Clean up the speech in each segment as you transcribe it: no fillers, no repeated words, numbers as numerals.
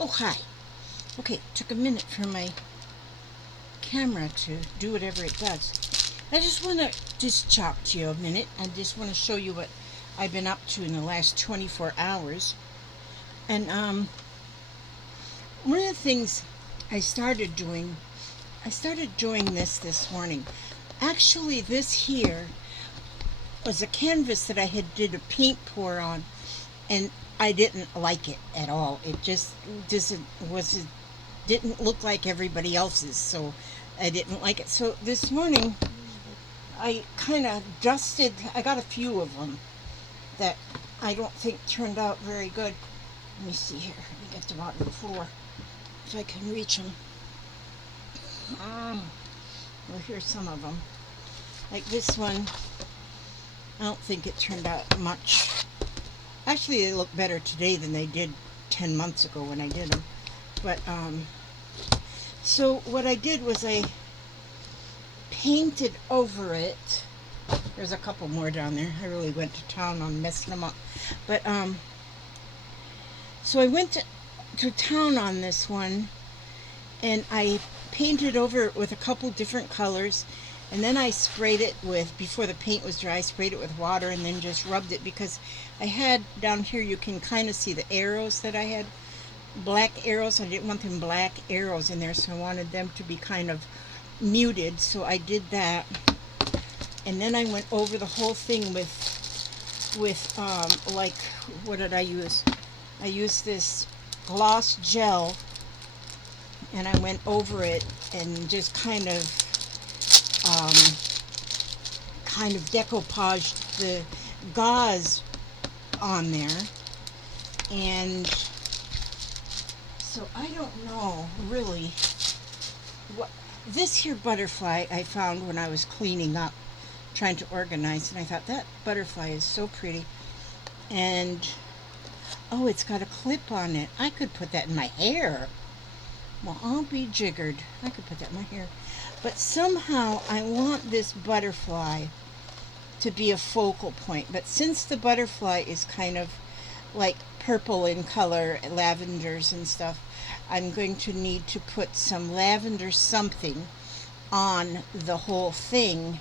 Oh, hi. Okay, took a minute for my camera to do whatever it does. I just want to just talk to you a minute. I just want to show you what I've been up to in the last 24 hours. And one of the things I started doing this morning. Actually, this here was a canvas that I had did a paint pour on, and I didn't like it at all. It just didn't look like everybody else's, so I didn't like it. So this morning I kind of dusted. I got a few of them that I don't think turned out very good. Let me see here. Let me get them out of the floor if I can reach them. Well, here's some of them. Like this one, I don't think it turned out much. Actually, they look better today than they did 10 months ago when I did them. But, so what I did was I painted over it. There's a couple more down there. I really went to town on messing them up. But, so I went to town on this one, and I painted over it with a couple different colors, and then I sprayed it with, before the paint was dry, I sprayed it with water and then just rubbed it, because I had down here, you can kind of see the arrows that I had, black arrows. I didn't want them black arrows in there, so I wanted them to be kind of muted, so I did that. And then I went over the whole thing with like, what did I use? I used this gloss gel, and I went over it and just kind of decoupaged the gauze on there. And so I don't know really what this here butterfly I found when I was cleaning up, trying to organize, and I thought that butterfly is so pretty. And oh, it's got a clip on it. I could put that in my hair. Well, I'll be jiggered. I could put that in my hair. But somehow I want this butterfly to be a focal point. But since the butterfly is kind of like purple in color, lavenders and stuff, I'm going to need to put some lavender something on the whole thing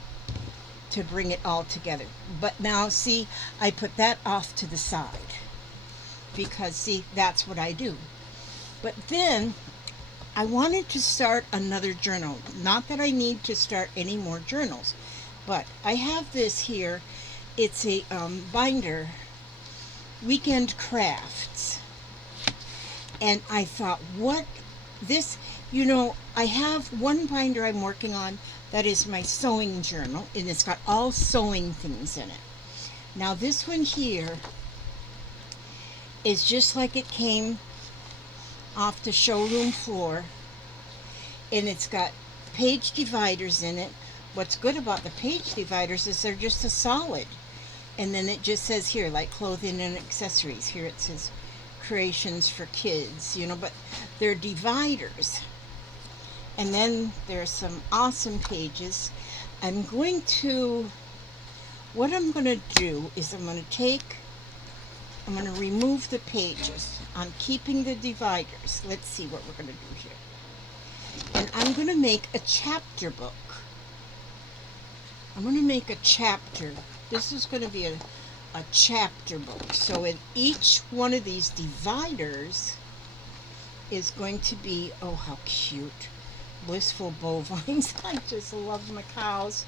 to bring it all together. But now, see, I put that off to the side because, see, that's what I do. But then I wanted to start another journal. Not that I need to start any more journals, but I have this here. It's a binder, Weekend Crafts. And I thought, what this, I have one binder I'm working on that is my sewing journal, and it's got all sewing things in it. Now this one here is just like it came off the showroom floor, and it's got page dividers in it. What's good about the page dividers is they're just a solid, and then it just says here, like clothing and accessories. Here it says creations for kids, but they're dividers. And then there's some awesome pages. What I'm going to do is I'm going to remove the pages. I'm keeping the dividers. Let's see what we're going to do here. And I'm going to make a chapter book. I'm going to make a chapter. This is going to be a chapter book. So in each one of these dividers is going to be, oh, how cute, blissful bovines. I just love my cows.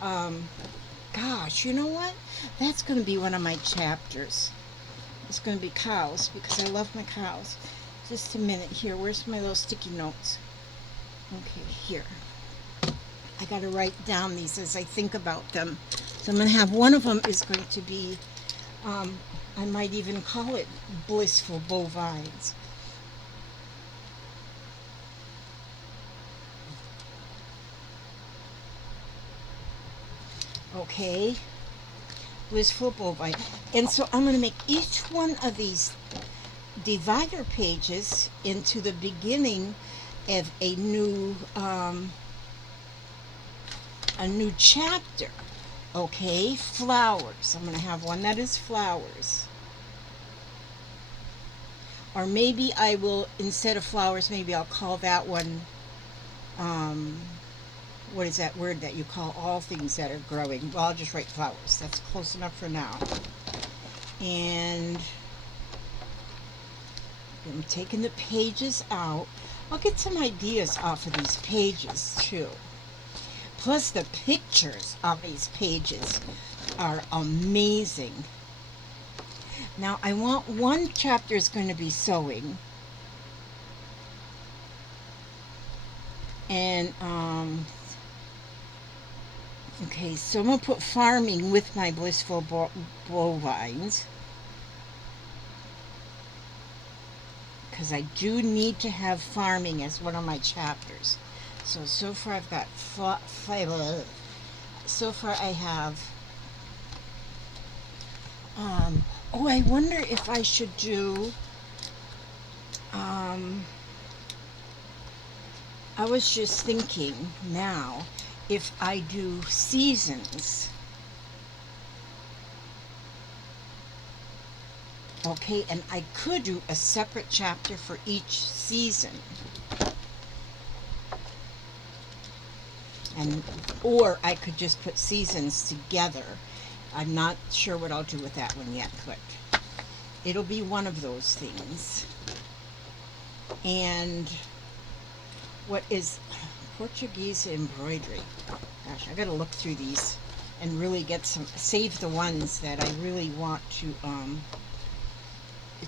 Gosh, you know what? That's going to be one of my chapters. It's going to be cows, because I love my cows. Just a minute here. Where's my little sticky notes? Okay, here. I got to write down these as I think about them. So I'm going to have one of them is going to be, I might even call it Blissful Bovines. Okay, Blissful Bovine. And so I'm going to make each one of these divider pages into the beginning of a new chapter. Okay, flowers. I'm going to have one that is flowers. Or maybe I will, instead of flowers, maybe I'll call that one, um, what is that word that you call all things that are growing? Well, I'll just write flowers. That's close enough for now. And I'm taking the pages out. I'll get some ideas off of these pages too. Plus the pictures of these pages are amazing. Now I want one chapter is going to be sewing. And okay, so I'm going to put farming with my blissful bovines. Because I do need to have farming as one of my chapters. So far I've got so far I have oh, I wonder if I should do I was just thinking now if I do seasons. Okay, and I could do a separate chapter for each season. And or I could just put seasons together. I'm not sure what I'll do with that one yet, but it'll be one of those things. And what is Portuguese embroidery? Gosh, I gotta look through these and really get some, save the ones that I really want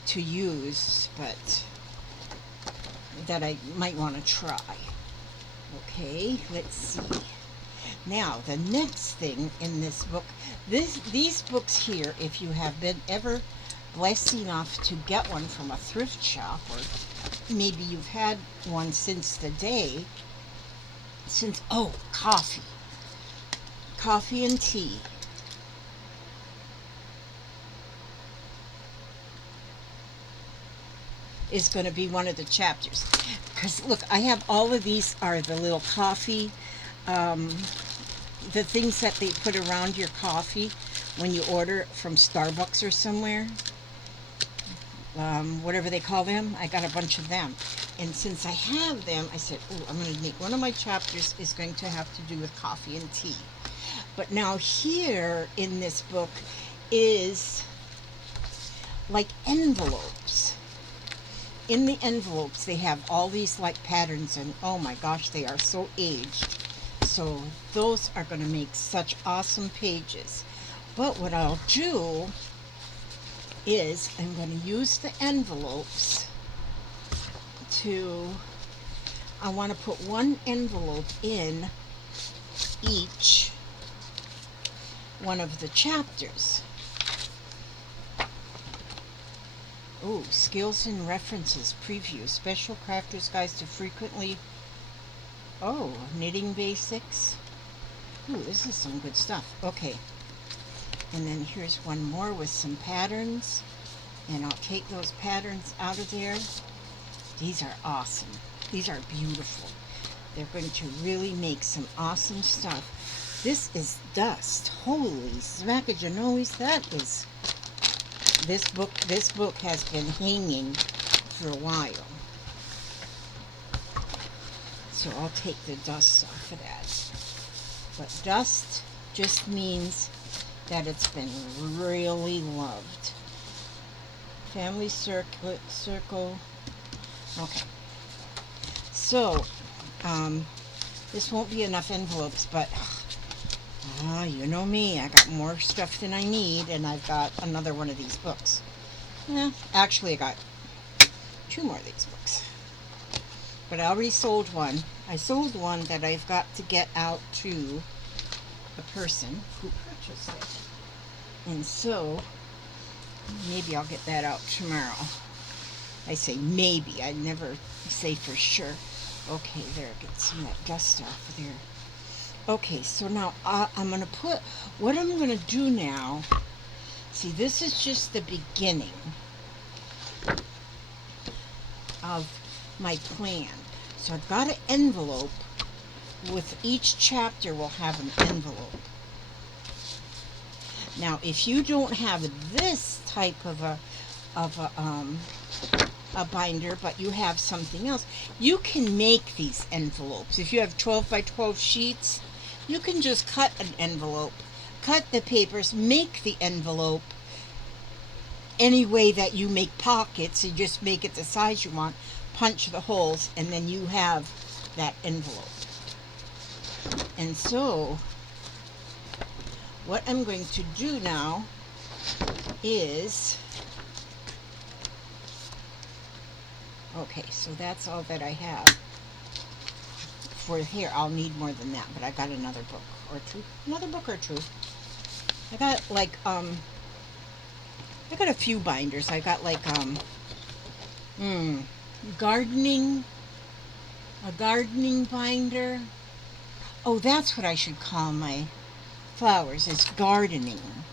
to use, but that I might want to try. Okay, let's see. Now, the next thing in this book, these books here, if you have been ever blessed enough to get one from a thrift shop, or maybe you've had one since the day, oh, coffee and tea. Is going to be one of the chapters. Because look, I have all of these are the little coffee, the things that they put around your coffee when you order from Starbucks or somewhere. Whatever they call them, I got a bunch of them. And since I have them, I said, oh, I'm going to make one of my chapters is going to have to do with coffee and tea. But now here in this book is like envelopes. In the envelopes they have all these like patterns, and oh my gosh, they are so aged. So those are going to make such awesome pages. But what I'll do is I'm going to use the envelopes to, I want to put one envelope in each one of the chapters. Oh, skills and references preview, special crafters guides to frequently, oh, knitting basics. Ooh, this is some good stuff. Okay, and then here's one more with some patterns, and I'll take those patterns out of there. These are awesome. These are beautiful. They're going to really make some awesome stuff. This is dust. Holy smackagenoise, that is. This book has been hanging for a while. So I'll take the dust off of that. But dust just means that it's been really loved. Family circle. Okay. So, this won't be enough envelopes, but you know me, I got more stuff than I need, and I've got another one of these books. Actually I got 2 more of these books. But I already sold one. I sold one that I've got to get out to the person who purchased it. And so, maybe I'll get that out tomorrow. I say maybe, I never say for sure. Okay, there, get some of that dust off of there. Okay, so now I'm going to put, what I'm going to do now, see, this is just the beginning of my plan. So I've got an envelope, with each chapter will have an envelope. Now, if you don't have this type of a a binder, but you have something else, you can make these envelopes. If you have 12 by 12 sheets, you can just cut an envelope, cut the papers, make the envelope any way that you make pockets. You just make it the size you want, punch the holes, and then you have that envelope. And so what I'm going to do now is, okay, so that's all that I have for here. I'll need more than that, but I got another book or two. I got like I got a few binders. I got like gardening, a gardening binder. Oh, that's what I should call my flowers, is gardening.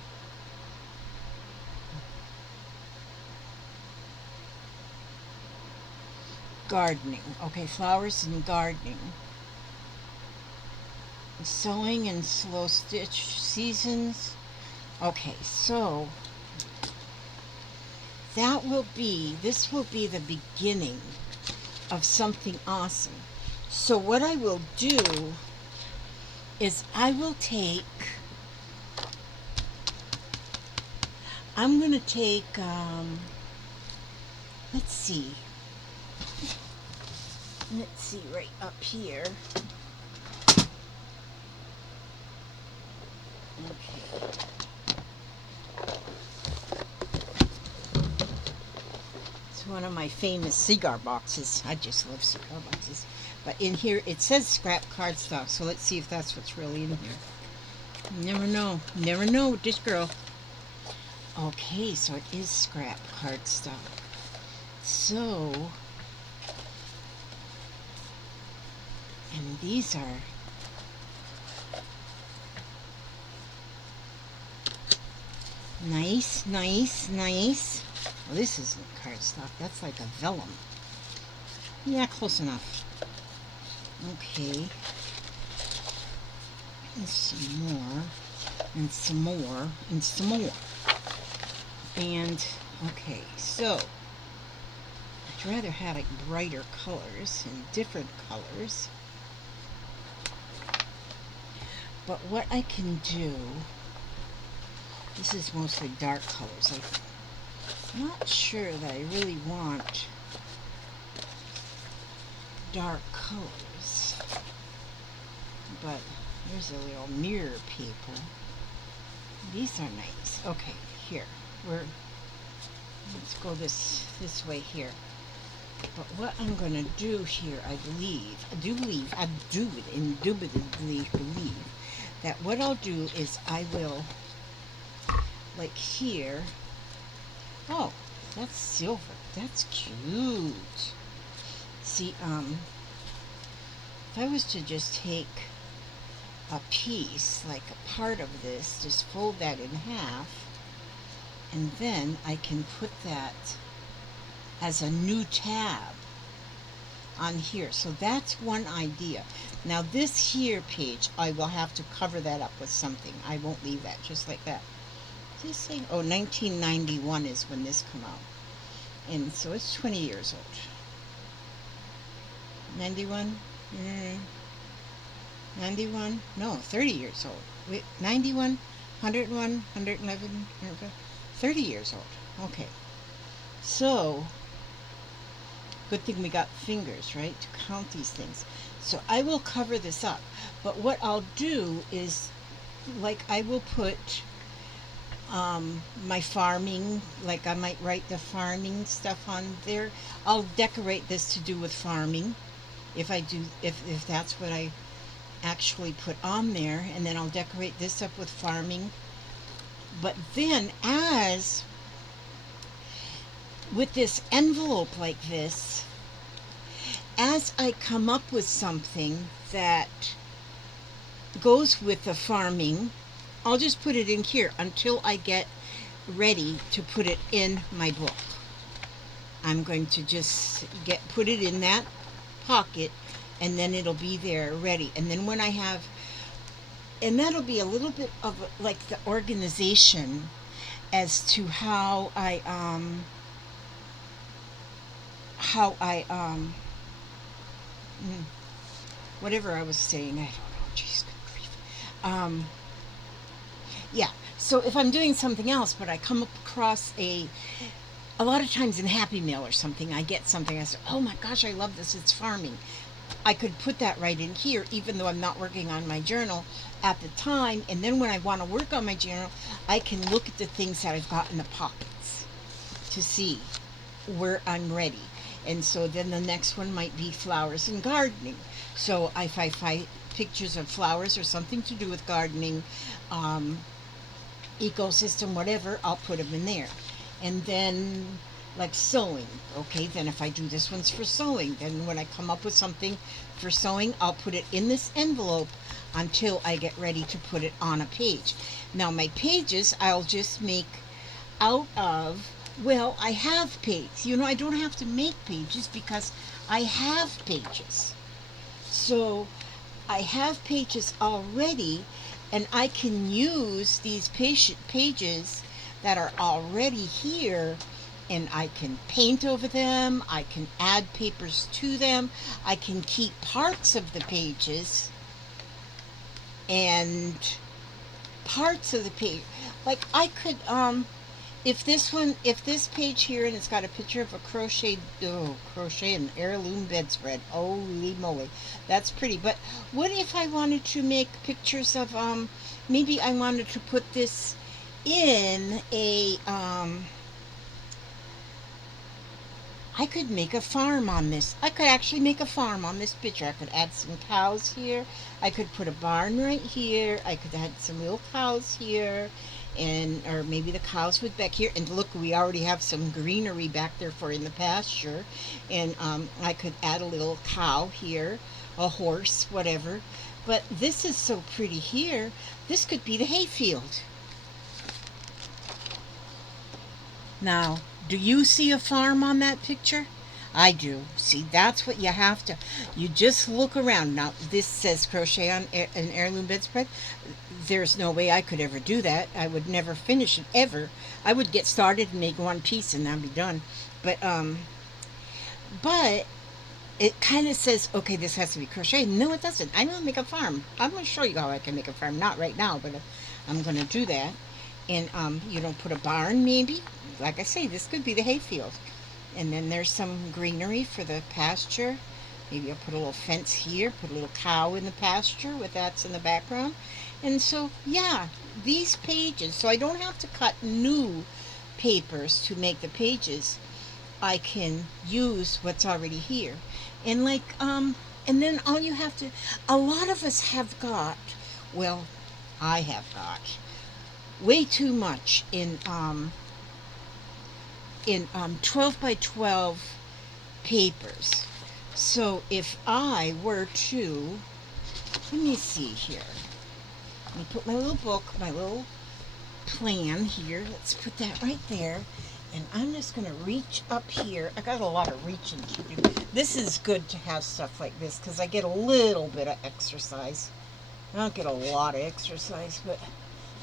Gardening. Okay, flowers and gardening. Sewing and slow stitch seasons. Okay, so this will be the beginning of something awesome. So what I will do is I'm going to take, let's see right up here. Okay. It's one of my famous cigar boxes. I just love cigar boxes. But in here it says scrap cardstock, so let's see if that's what's really in here. Never know with this girl. Okay, so it is scrap cardstock. So, and these are nice. Well, this isn't cardstock. That's like a vellum. Yeah, close enough. Okay. And some more. And some more. And some more. And, okay, so I'd rather have like brighter colors and different colors. But what I can do, this is mostly dark colors. I'm not sure that I really want dark colors. But there's a little mirror paper. These are nice. Okay, here. Let's go this way here. But what I'm going to do here, I do indubitably believe that what I'll do is I will, like here, oh, that's silver. That's cute. See, if I was to just take a piece, like a part of this, just fold that in half, and then I can put that as a new tab on here. So that's one idea. Now this here page, I will have to cover that up with something. I won't leave that just like that. Is this saying, oh, 1991 is when this came out. And so it's 20 years old. 91? 91? No, 30 years old. Wait, 91, 101, 111, 30 years old. Okay. So, good thing we got fingers, right, to count these things. So I will cover this up. But what I'll do is, like, I will put my farming, like I might write the farming stuff on there. I'll decorate this to do with farming, if that's what I actually put on there, and then I'll decorate this up with farming. But then, as with this envelope like this, as I come up with something that goes with the farming, I'll just put it in here until I get ready to put it in my book. I'm going to just put it in that pocket, and then it'll be there ready. And then when I have, and that'll be a little bit of like the organization as to how I how I whatever I was saying, I don't know. Jeez, good grief. Yeah. So if I'm doing something else, but I come across a lot of times in Happy Meal or something, I get something. I say, "Oh my gosh, I love this! It's farming." I could put that right in here, even though I'm not working on my journal at the time. And then when I want to work on my journal, I can look at the things that I've got in the pockets to see where I'm ready. And so then the next one might be flowers and gardening. So if I find pictures of flowers or something to do with gardening, um, ecosystem, whatever, I'll put them in there. And then, like sewing, okay, then if I do this one's for sewing, then when I come up with something for sewing, I'll put it in this envelope until I get ready to put it on a page. Now, my pages, I'll just make out of, well, I have pages. You know, I don't have to make pages because I have pages. So I have pages already, and I can use these pages that are already here, and I can paint over them, I can add papers to them, I can keep parts of the pages and parts of the page. Like I could, if this page here and it's got a picture of a crochet an heirloom bedspread. Holy moly, that's pretty. But what if I wanted to make pictures of, maybe I wanted to put this in a, I could make a farm on this. I could actually make a farm on this picture. I could add some cows here. I could put a barn right here. I could add some little cows here. And, or maybe the cows would back here. And look, we already have some greenery back there for in the pasture. And I could add a little cow here, a horse, whatever. But this is so pretty here. This could be the hayfield. Now, do you see a farm on that picture? I do. See, that's what you have to. You just look around. Now, this says crochet on an heirloom bedspread. There's no way I could ever do that. I would never finish it ever. I would get started and make one piece and I'd be done. But it kind of says, okay, this has to be crochet. No, it doesn't. I'm going to make a farm. I'm going to show you how I can make a farm. Not right now, but I'm going to do that. And you know, put a barn maybe. Like I say, this could be the hayfield. And then there's some greenery for the pasture. Maybe I'll put a little fence here, put a little cow in the pasture with that's in the background. And so, yeah, these pages, so I don't have to cut new papers to make the pages. I can use what's already here. And like, and then all you have to, a lot of us have got, well, I have got way too much in 12 by 12 papers. So if I were to, let me see here. Let me put my little book, my little plan here. Let's put that right there. And I'm just going to reach up here. I got a lot of reaching to do. This is good to have stuff like this because I get a little bit of exercise. I don't get a lot of exercise, but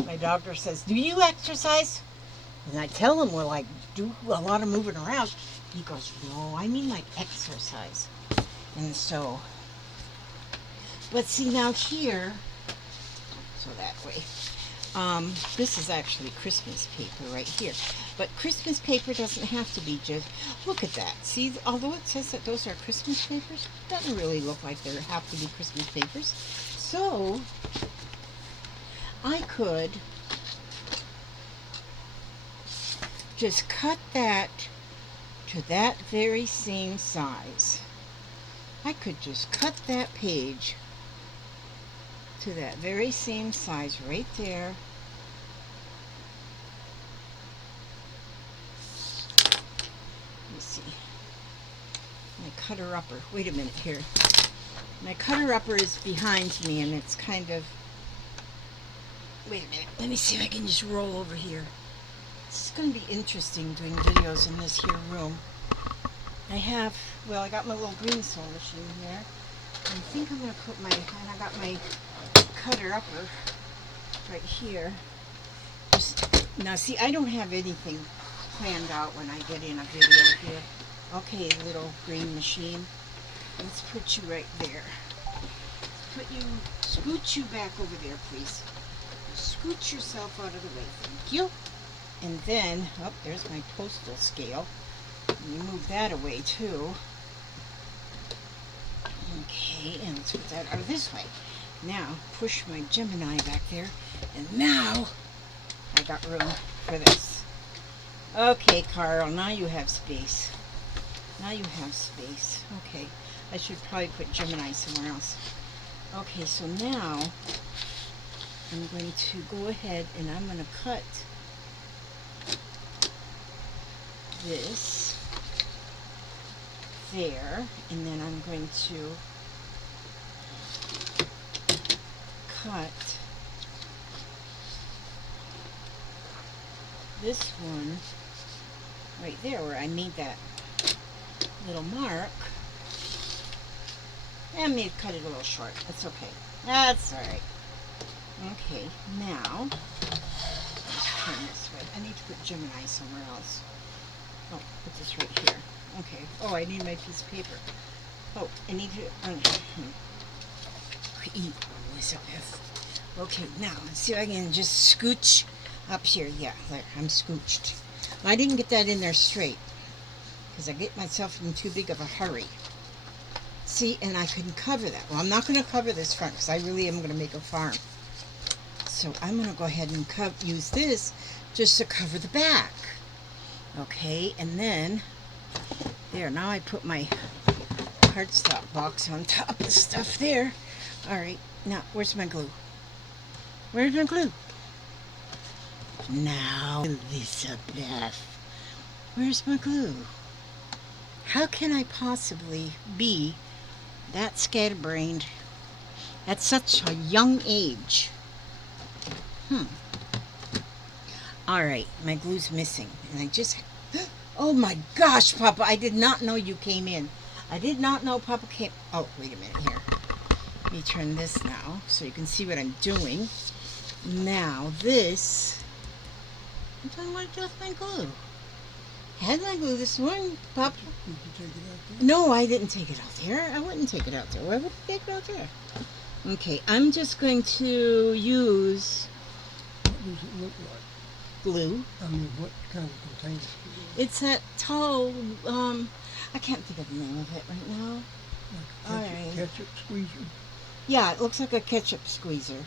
my doctor says, do you exercise? And I tell him, well, I do a lot of moving around. He goes, no, I mean like exercise. And so, but see now here, so that way, this is actually Christmas paper right here. But Christmas paper doesn't have to be just, look at that. See, although it says that those are Christmas papers, it doesn't really look like they have to be Christmas papers. So, I could just cut that to that very same size. I could just cut that page to that very same size right there. Let me see. My cutter upper. Wait a minute here. My cutter upper is behind me and it's kind of, wait a minute. Let me see if I can just roll over here. This is going to be interesting doing videos in this here room. I have, well, I got my little green sewing machine here. I think I'm going to put my, and I got my cutter upper right here. Just, now see, I don't have anything planned out when I get in a video here. Okay, little green machine. Let's put you right there. Scoot you back over there, please. Scoot yourself out of the way. Thank you. And then, oh, there's my postal scale. Let me move that away too. Okay, and let's put that out of this way. Now, push my Gemini back there. And now, I got room for this. Okay, Carl, now you have space. Now you have space. Okay, I should probably put Gemini somewhere else. Okay, so now, I'm going to go ahead and I'm going to cut this there, and then I'm going to cut this one right there where I made that little mark. And maybe cut it a little short. That's okay. That's alright. Okay, now let's turn this way. I need to put Gemini somewhere else. Oh, put this right here. Okay. Oh, I need my piece of paper. Oh, I need to eat Elizabeth. Okay, now let's see if I can just scooch up here. Yeah, there, I'm scooched. I didn't get that in there straight because I get myself in too big of a hurry. See, and I couldn't cover that. Well, I'm not going to cover this front because I really am going to make a farm. So I'm going to go ahead and use this just to cover the back. Okay, and then, there, now I put my cardstock box on top of the stuff there. Alright, now, where's my glue? Where's my glue? Now, Elizabeth, where's my glue? How can I possibly be that scatterbrained at such a young age? Alright, my glue's missing. And I just... Oh my gosh, Papa, I did not know you came in. I did not know Papa came... Oh, wait a minute here. Let me turn this now so you can see what I'm doing. Now, this... I'm talking about just my glue. I had my glue this morning, Papa. Did you take it out there? No, I didn't take it out there. I wouldn't take it out there. Why would I take it out there? Okay, I'm just going to use What does it look like? glue. I mean, what kind of container? It's that tall, I can't think of the name of it right now. Like a Alright. ketchup squeezer? Yeah, it looks like a ketchup squeezer.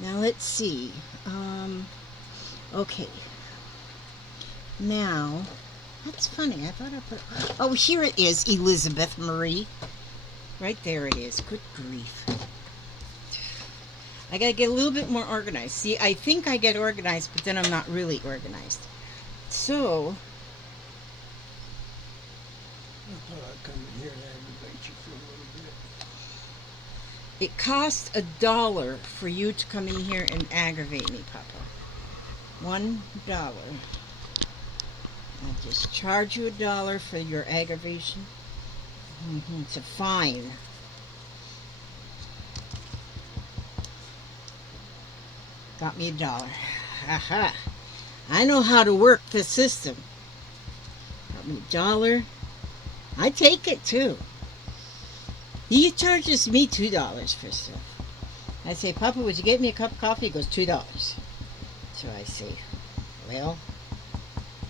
Now let's see. Okay. Now, that's funny. I thought I put... Oh, here it is, Elizabeth Marie. Right there it is. Good grief. I gotta get a little bit more organized. See, I think I get organized, but then I'm not really organized. So, I thought I'd come in here and aggravate you for a little bit. it costs $1 for you to come in here and aggravate me, Papa. $1. I'll just charge you $1 for your aggravation. It's a fine. Got me $1. Aha. I know how to work the system. Got me $1. I take it too. He charges me $2 for stuff. I say, Papa, would you get me a cup of coffee? He goes, $2. So I say, well,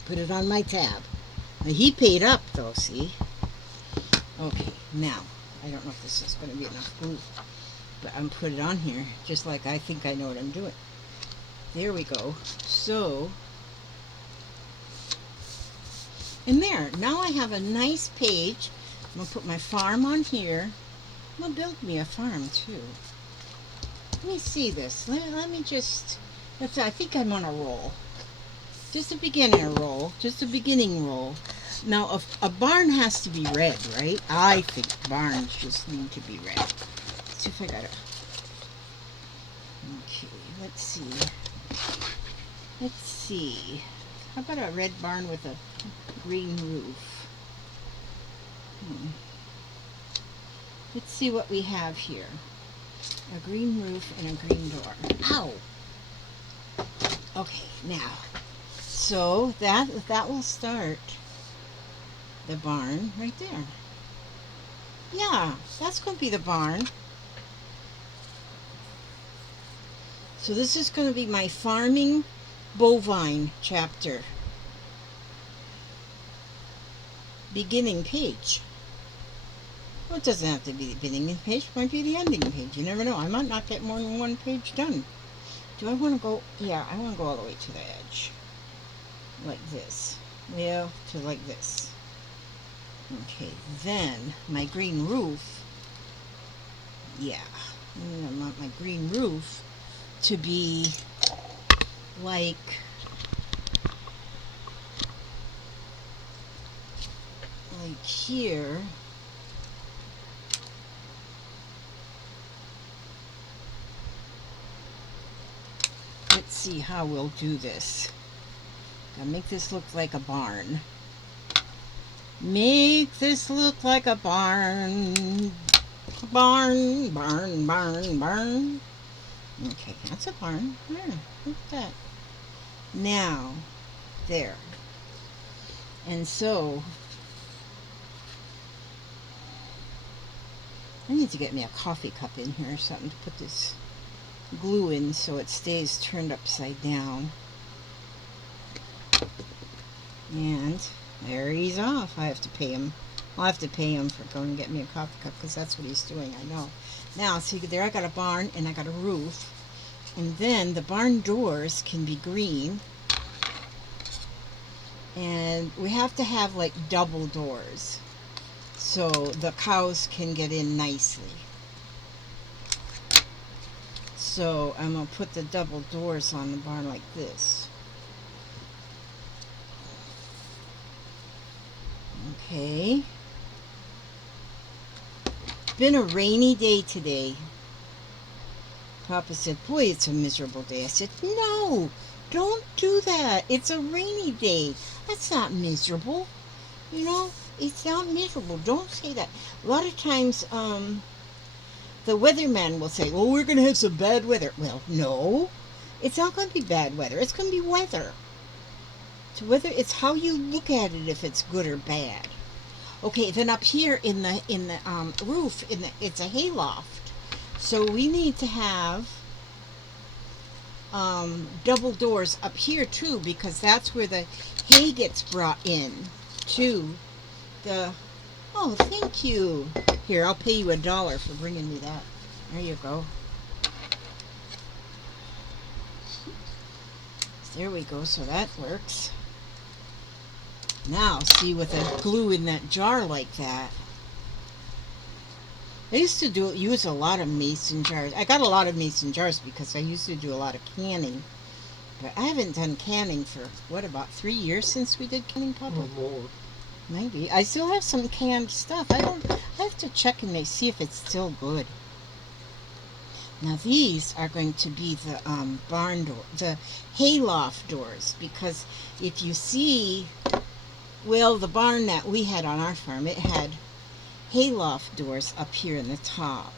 put it on my tab. Now, he paid up though, see? Okay, now, I don't know if this is going to be enough glue, but I'm put it on here just like I think I know what I'm doing. There we go. So, and there, now I have a nice page. I'm going to put my farm on here. I'm going to build me a farm too. Let me see this. Let me just, I think I'm on a roll. Just a beginner roll. Just a beginning roll. Now, a barn has to be red, right? I think barns just need to be red. Let's see if I got it. Okay, let's see. Let's see. How about a red barn with a green roof? Let's see what we have here. A green roof and a green door. Ow! Okay, now. So that will start the barn right there. Yeah, that's going to be the barn. So this is going to be my farming bovine chapter. Beginning page. Well, it doesn't have to be the beginning page. It might be the ending page. You never know. I might not get more than one page done. Do I want to go? Yeah, I want to go all the way to the edge. Like this. Well, to like this. Okay, then my green roof. Yeah. I want my green roof to be like here. Let's see how we'll do this. Gotta make this look like a barn. Make this look like a barn. Barn, barn, barn, barn. Okay, that's a barn. Yeah, look at that. Now, there. And so, I need to get me a coffee cup in here or something to put this glue in so it stays turned upside down. And there he's off. I have to pay him. I'll have to pay him for going to get me a coffee cup because that's what he's doing, I know. Now, see there I got a barn and I got a roof. And then the barn doors can be green. And we have to have like double doors so the cows can get in nicely. So I'm going to put the double doors on the barn like this. Okay. Been a rainy day today. Papa said, boy, it's a miserable day. I said, no, don't do that. It's a rainy day. That's not miserable. You know, it's not miserable. Don't say that. A lot of times, the weatherman will say, well, we're going to have some bad weather. Well, no, it's not going to be bad weather. It's going to be weather. So whether it's how you look at it, if it's good or bad. Okay, then up here in the roof, it's a hayloft. So we need to have double doors up here too, because that's where the hay gets brought in to the. Oh, thank you. Here, I'll pay you $1 for bringing me that. There you go. There we go. So that works. Now, see, with the glue in that jar like that. I used to use a lot of mason jars. I got a lot of mason jars because I used to do a lot of canning. But I haven't done canning for, what, about 3 years since we did canning, Papa? Or more. Maybe. I still have some canned stuff. I have to check and see if it's still good. Now these are going to be the barn door, the hayloft doors, because if you see, well, the barn that we had on our farm, it had hayloft doors up here in the top.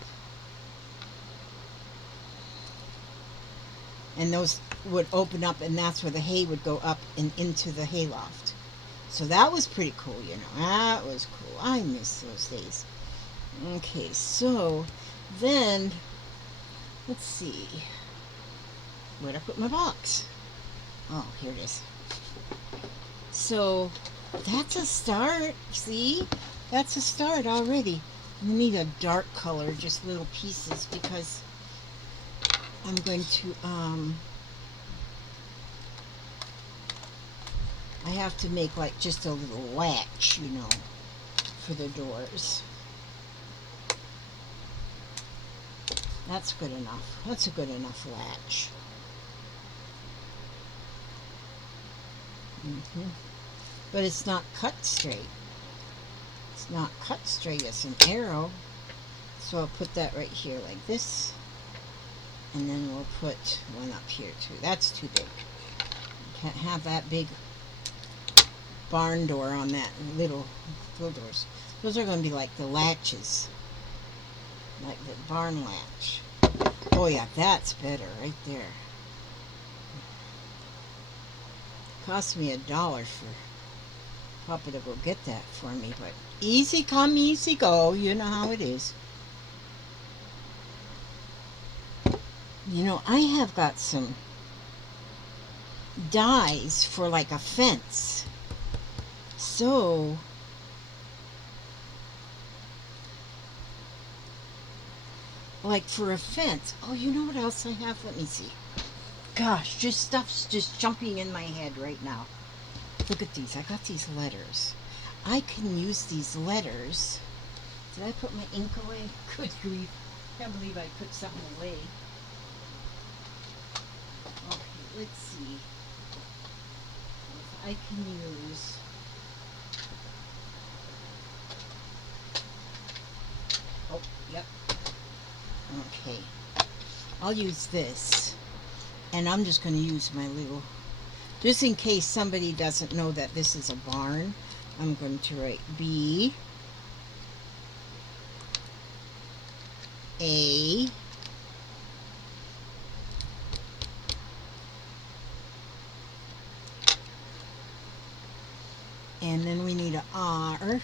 And those would open up, and that's where the hay would go up and into the hayloft. So that was pretty cool, you know. That was cool. I miss those days. Okay, so then, let's see. Where'd I put my box? Oh, here it is. So that's a start. See? That's a start already. We need a dark color, just little pieces, because I'm going to, I have to make like just a little latch, you know, for the doors. That's good enough. That's a good enough latch. But it's not cut straight. It's not cut straight. It's an arrow. So I'll put that right here like this. And then we'll put one up here too. That's too big. Can't have that big barn door on that. Little doors. Those are going to be like the latches. Like the barn latch. Oh yeah, that's better right there. Cost me $1 for Papa to go get that for me, but easy come, easy go. You know how it is. You know, I have got some dies for like a fence. So, like for a fence. Oh, you know what else I have? Let me see. Gosh, just stuff's just jumping in my head right now. Look at these. I got these letters. I can use these letters. Did I put my ink away? Good grief. Can't believe I put something away. Okay, let's see. I can use. Oh, yep. Okay. I'll use this. And I'm just going to use my little. Just in case somebody doesn't know that this is a barn, I'm going to write B A and then we need a R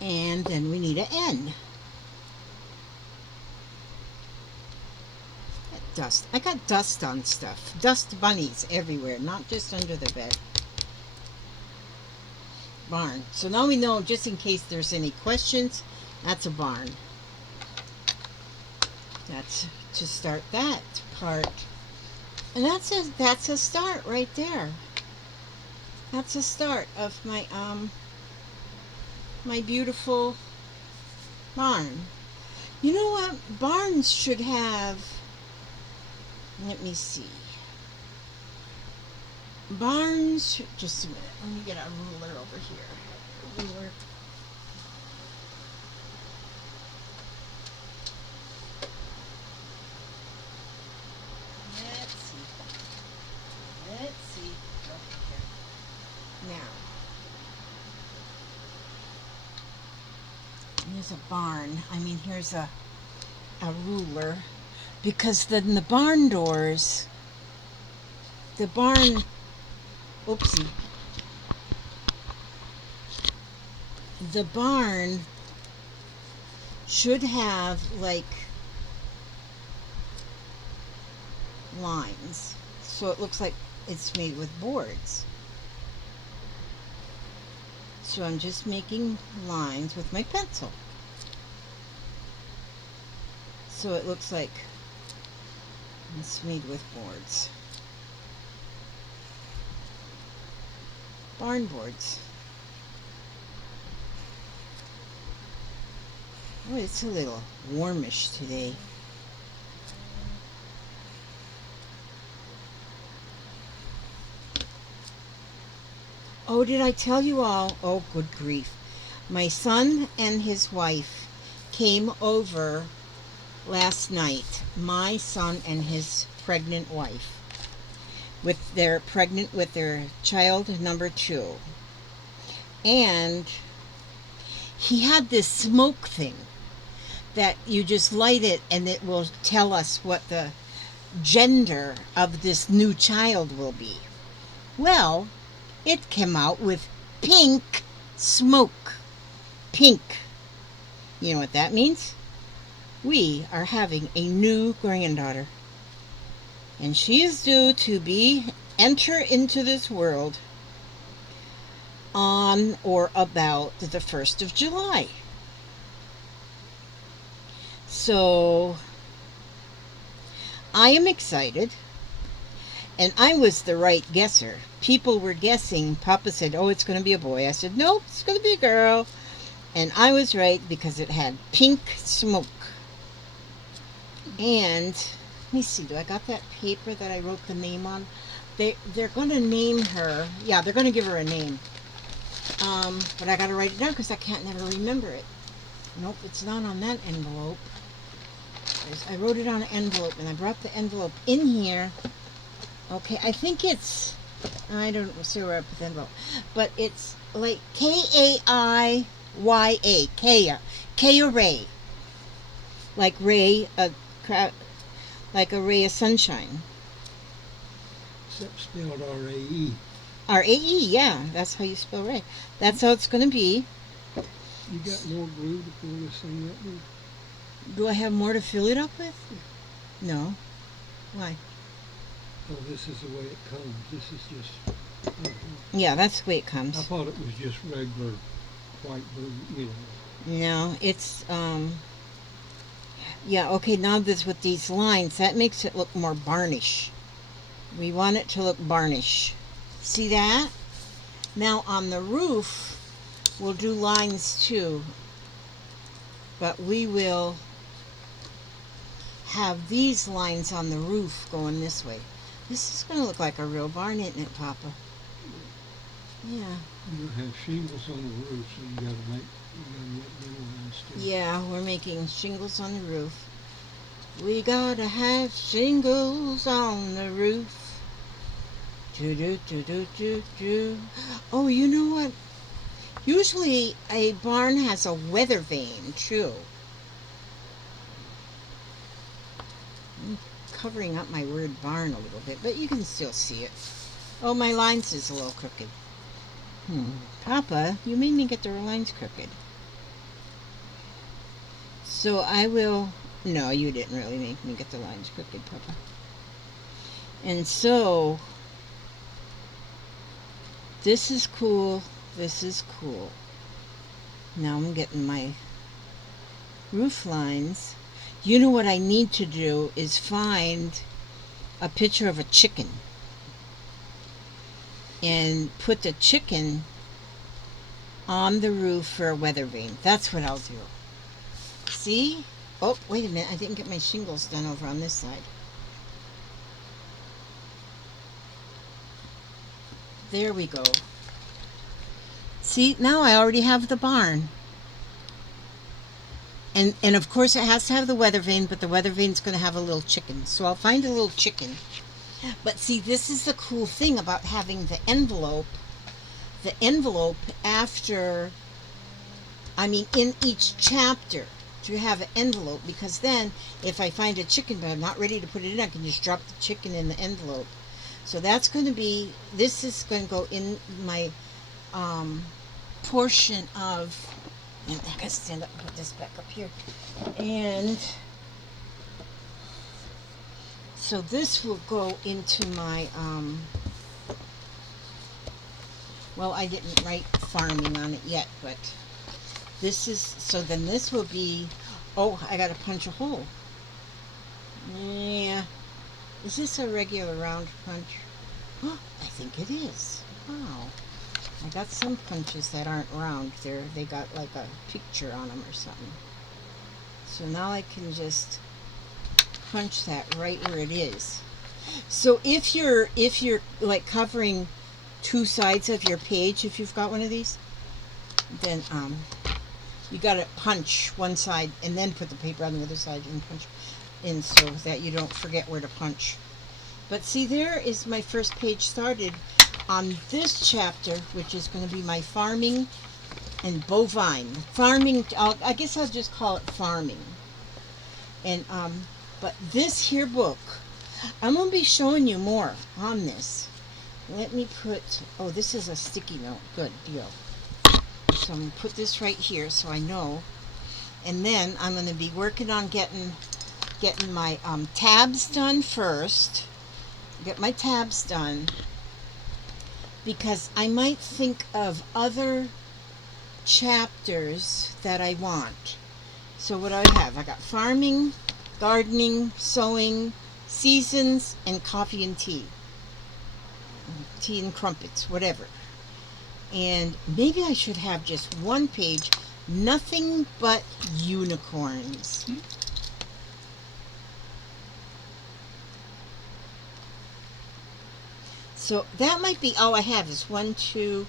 and then we need an N. Dust. I got dust on stuff. Dust bunnies everywhere, not just under the bed. Barn. So now we know, just in case there's any questions, that's a barn. That's to start that part. And that's a start right there. That's a start of my my beautiful barn. You know what? Barns should have, let me see. Barns, just a minute. Let me get a ruler over here. A ruler. Let's see. Let's see. Okay, here. Now, here's a barn. I mean, here's a ruler. Because then the barn doors, the barn, oopsie. The barn should have like lines. So it looks like it's made with boards. So I'm just making lines with my pencil. So it looks like it's made with boards. Barn boards. Oh, it's a little warmish today. Oh, did I tell you all? Oh, good grief. My son and his wife came over last night. My son and his pregnant wife. They're pregnant with their child number 2. And he had this smoke thing that you just light it and it will tell us what the gender of this new child will be. Well, it came out with pink smoke. Pink. You know what that means? We are having a new granddaughter. And she is due to enter into this world on or about the 1st of July. So I am excited. And I was the right guesser. People were guessing. Papa said, oh, it's going to be a boy. I said, nope, it's going to be a girl. And I was right because it had pink smoke. And let me see, do I got that paper that I wrote the name on? They're going to name her. Yeah, they're going to give her a name. But I got to write it down because I can't never remember it. Nope, it's not on that envelope. I wrote it on an envelope, and I brought the envelope in here. Okay, I think it's, I don't see where I put the envelope, but it's like Kaiya, Kaya, Kaya Ray. Like Ray, like a ray of sunshine. Except spelled R-A-E. R-A-E, yeah, that's how you spell ray. That's how it's going to be. You got more glue to fill this thing up with? Do I have more to fill it up with? No. Why? Oh, this is the way it comes. This is just... Yeah, that's the way it I comes. thought it was just regular white glue, you know. No, it's, yeah, okay, now this with these lines, that makes it look more varnish. We want it to look varnish. See that? Now on the roof, we'll do lines too. But we will have these lines on the roof going this way. This is going to look like a real barn, isn't it, Papa? Yeah. You have shingles on the roof, so you gotta make them lines too. Yeah, we're making shingles on the roof. We gotta have shingles on the roof. Do do do do do do. Oh, you know what? Usually a barn has a weather vane too. I'm covering up my word barn a little bit, but you can still see it. Oh, my lines is a little crooked. Papa, you made me get the lines crooked. So I will... No, you didn't really make me get the lines crooked, Papa. And so... This is cool. This is cool. Now I'm getting my roof lines. You know what I need to do is find a picture of a chicken. And put the chicken on the roof for a weather vane. That's what I'll do. See? Oh, wait a minute. I didn't get my shingles done over on this side. There we go. See, now I already have the barn. And of course it has to have the weather vane, but the weather vane's going to have a little chicken. So I'll find a little chicken. But see, this is the cool thing about having the envelope. The envelope after, in each chapter, to have an envelope, because then if I find a chicken but I'm not ready to put it in, I can just drop the chicken in the envelope. So that's going to be, this is going to go in my portion of, and I gotta stand up and put this back up here. And so this will go into my, well, I didn't write farming on it yet, but this is, so then this will be, oh, I gotta punch a hole. Yeah. Is this a regular round punch? Oh, I think it is. Wow. I got some punches that aren't round. They got like a picture on them or something. So now I can just punch that right where it is. So if you're like covering two sides of your page, if you've got one of these, then you got to punch one side and then put the paper on the other side and punch in so that you don't forget where to punch. But see, there is my first page started on this chapter, which is going to be my farming and bovine. Farming, I guess I'll just call it farming. And but this here book, I'm going to be showing you more on this. Let me put, oh, this is a sticky note. Good deal. So I'm going to put this right here so I know. And then I'm going to be working on getting my tabs done first. Get my tabs done. Because I might think of other chapters that I want. So what do I have? I got farming, gardening, sewing, seasons, and coffee and tea. Tea and crumpets, whatever. And maybe I should have just one page, nothing but unicorns. So that might be all I have is 1, 2,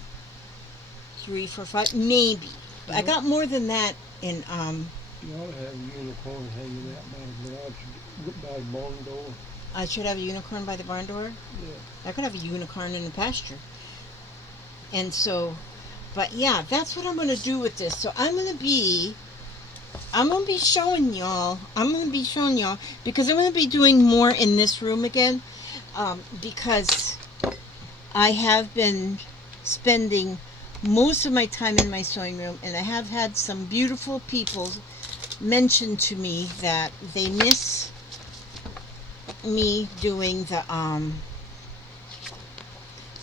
3, 4, 5, maybe. But I got more than that in You ought to have a unicorn hanging out by the garage, by the barn door. I should have a unicorn by the barn door. Yeah. I could have a unicorn in the pasture. And so, but yeah, that's what I'm going to do with this. So I'm going to be I'm going to be showing y'all. Because I'm going to be doing more in this room again. Because I have been spending most of my time in my sewing room, and I have had some beautiful people mention to me that they miss me doing the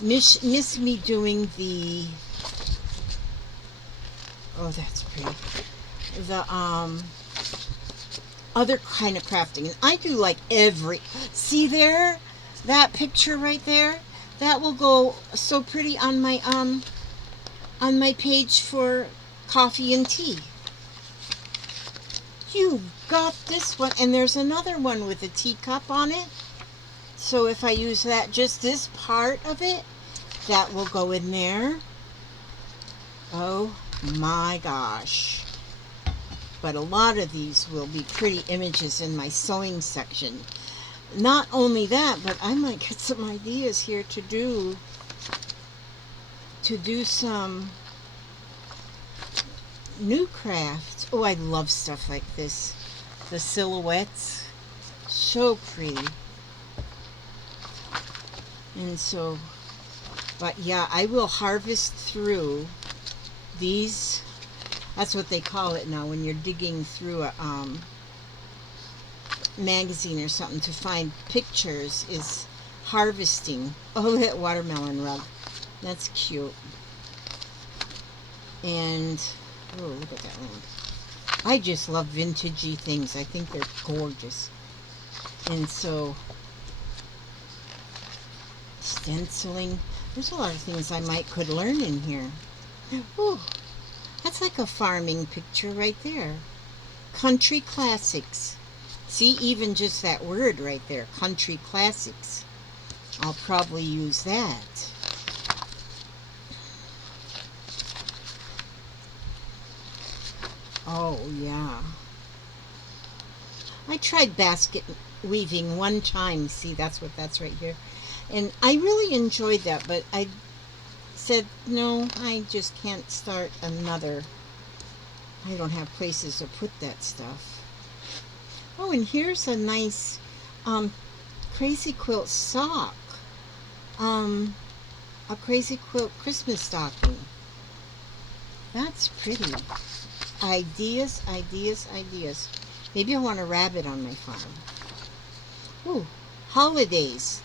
miss me doing the, oh, that's pretty, the other kind of crafting. And I do like see there, that picture right there, that will go so pretty on my page for coffee and tea. You got this one, and there's another one with a teacup on it. So if I use that, just this part of it, that will go in there. Oh my gosh. But a lot of these will be pretty images in my sewing section. Not only that, but I might get some ideas here to do some new crafts. Oh, I love stuff like this. The silhouettes, so pretty. And so, but yeah, I will harvest through these. That's what they call it now when you're digging through a magazine or something to find pictures, is harvesting. Oh, that watermelon rug. That's cute. And, oh, look at that one. I just love vintagey things. I think they're gorgeous. And so, stenciling. There's a lot of things I could learn in here. Ooh, that's like a farming picture right there. Country classics. See, even just that word right there, country classics. I'll probably use that. Oh, yeah. I tried basket weaving one time. See, that's right here. And I really enjoyed that, but I said, no, I just can't start another. I don't have places to put that stuff. Oh, and here's a nice Crazy Quilt sock. A Crazy Quilt Christmas stocking. That's pretty. Ideas, ideas, ideas. Maybe I want a rabbit on my farm. Ooh, holidays.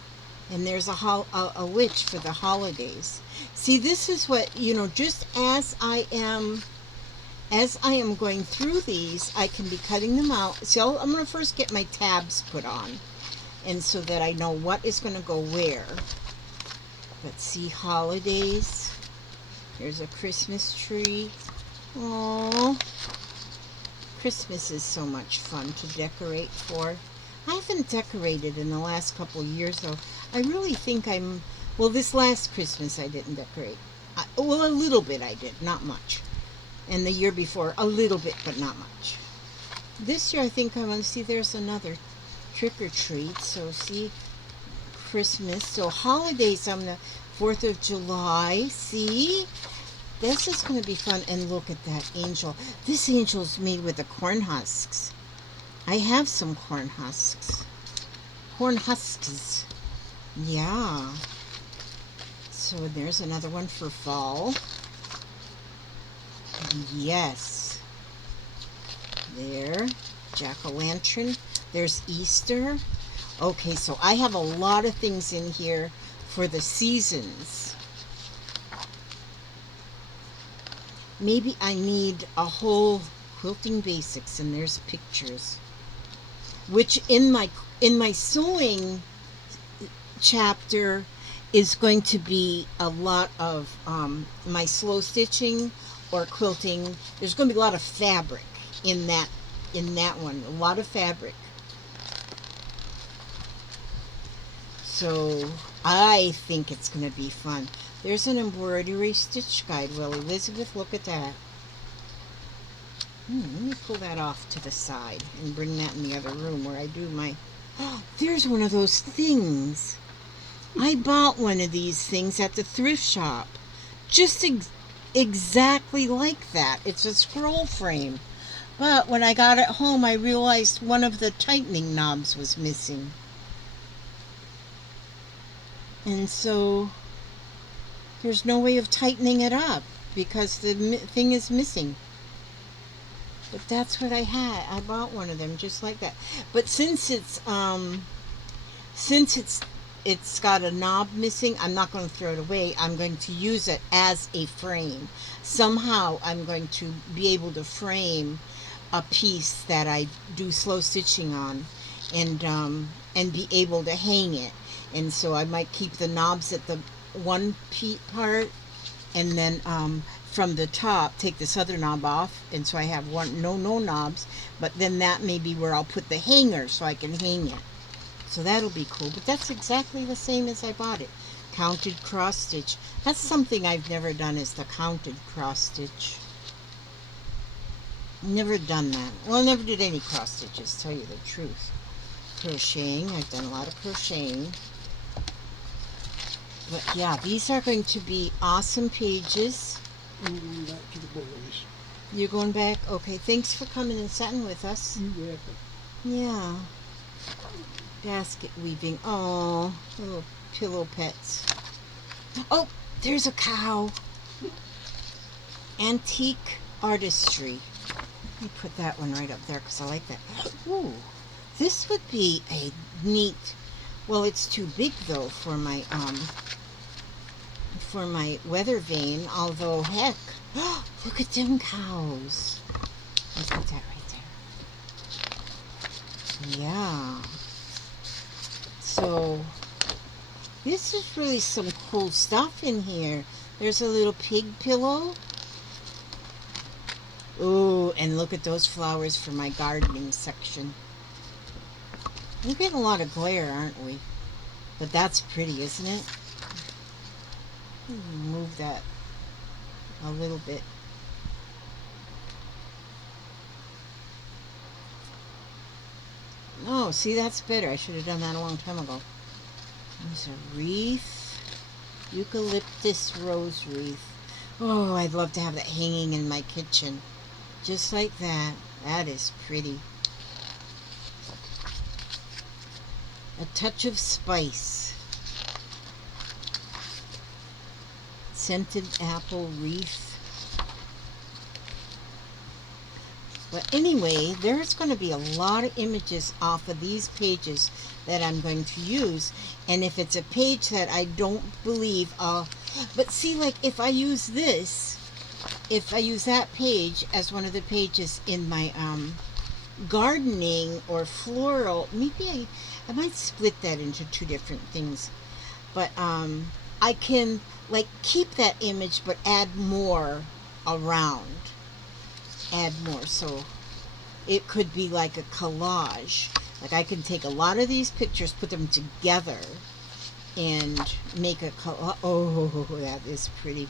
And there's a witch for the holidays. See, this is what, just as I am going through these, I can be cutting them out. So I'm going to first get my tabs put on, and so that I know what is going to go where. Let's see, holidays. There's a Christmas tree. Aww. Christmas is so much fun to decorate for. I haven't decorated in the last couple of years, though. I really think well, this last Christmas I didn't decorate. Well, a little bit I did, not much. And the year before, a little bit, but not much. This year I think I want to see, there's another trick or treat. So see, Christmas. So holidays on the 4th of July. See? This is going to be fun. And look at that angel. This angel's made with the corn husks. I have some corn husks. Corn husks. Yeah. So there's another one for fall. Yes. There. Jack-o'-lantern. There's Easter. Okay, so I have a lot of things in here for the seasons. Maybe I need a whole quilting basics, and there's pictures. Which in my sewing chapter is going to be a lot of my slow stitching or quilting. There's going to be a lot of fabric in that one. A lot of fabric. So I think it's going to be fun. There's an embroidery stitch guide. Well, Elizabeth, look at that. Let me pull that off to the side and bring that in the other room where I do my... Oh, there's one of those things. I bought one of these things at the thrift shop. Just exactly like that. It's a scroll frame. But when I got it home, I realized one of the tightening knobs was missing. And so there's no way of tightening it up because the thing is missing. But that's what I had. I bought one of them just like that. But since it's got a knob missing, I'm not going to throw it away. I'm going to use it as a frame. Somehow I'm going to be able to frame a piece that I do slow stitching on, and be able to hang it. And so I might keep the knobs at the one part, and then from the top take this other knob off, and so I have one no knobs. But then that may be where I'll put the hanger so I can hang it. So that'll be cool. But that's exactly the same as I bought it. Counted cross stitch. That's something I've never done, is the counted cross stitch. Never done that. Well, I never did any cross stitches, to tell you the truth. Crocheting. I've done a lot of crocheting. But yeah, these are going to be awesome pages. I'm going back to the boys. You're going back? Okay, thanks for coming and sitting with us. You welcome. Yeah. Basket weaving. Oh, little pillow pets. Oh, there's a cow. Antique artistry. Let me put that one right up there because I like that. Ooh, this would be a neat. Well, it's too big though for my weather vane. Although heck, look at them cows. Look at that right there. Yeah. So this is really some cool stuff in here. There's a little pig pillow. Ooh, and look at those flowers for my gardening section. We're getting a lot of glare, aren't we? But that's pretty, isn't it? Move that a little bit. Oh, see, that's better. I should have done that a long time ago. There's a wreath. Eucalyptus rose wreath. Oh, I'd love to have that hanging in my kitchen. Just like that. That is pretty. A touch of spice. Scented apple wreath. But anyway, there's going to be a lot of images off of these pages that I'm going to use. And if it's a page that I don't believe but see, like if I use this, if I use that page as one of the pages in my gardening or floral, maybe I might split that into two different things. But I can like keep that image but add more around. Add more, so it could be like a collage. Like I can take a lot of these pictures, put them together, and make a collage. Oh, that is pretty.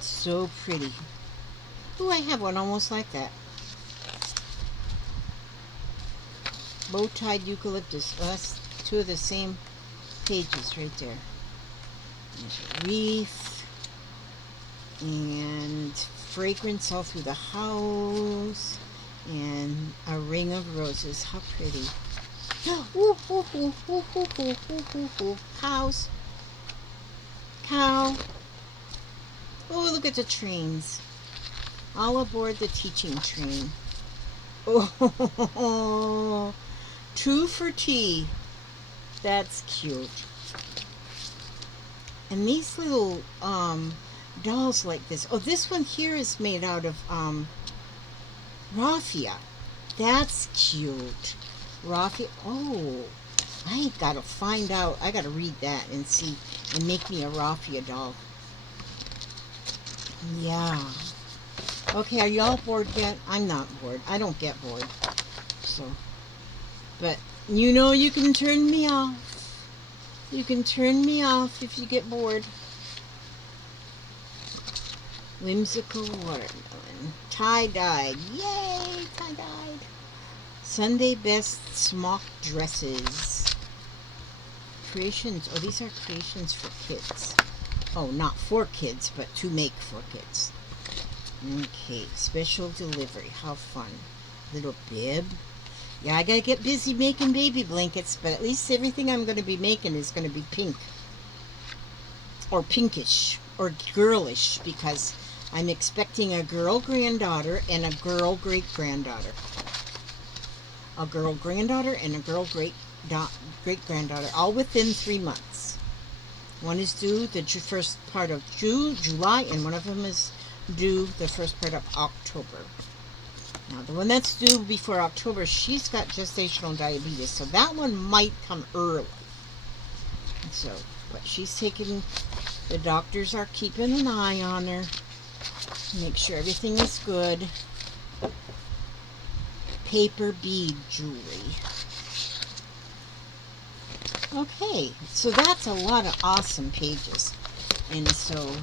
So pretty. Ooh, I have one almost like that. Bow-tied eucalyptus. Well, that's two of the same pages right there. There's a wreath. And fragrance all through the house. And a ring of roses. How pretty. Ooh, ooh, ooh, ooh, ooh, ooh, ooh, ooh. Cows. Cow. Oh, look at the trains. All aboard the teaching train. Oh, two for tea. That's cute. And these little dolls like this. Oh, this one here is made out of raffia. That's cute. Raffia. Oh, I gotta find out. I gotta read that and see and make me a raffia doll. Yeah. Okay, are y'all bored yet? I'm not bored. I don't get bored. So, but you know you can turn me off. You can turn me off if you get bored. Whimsical watermelon. Tie-dyed. Yay! Tie-dyed. Sunday best smock dresses. Creations. Oh, these are creations for kids. Oh, not for kids, but to make for kids. Okay, special delivery. How fun. Little bib. Yeah, I gotta get busy making baby blankets, but at least everything I'm gonna be making is gonna be pink. Or pinkish. Or girlish, because I'm expecting a girl granddaughter and a girl great granddaughter. A girl granddaughter and a girl great granddaughter, all within 3 months. One is due the first part of July, and one of them is due the first part of October. Now, the one that's due before October, she's got gestational diabetes, so that one might come early. So, but she's taking, the doctors are keeping an eye on her, make sure everything is good. Paper bead jewelry. Okay, so that's a lot of awesome pages. And so,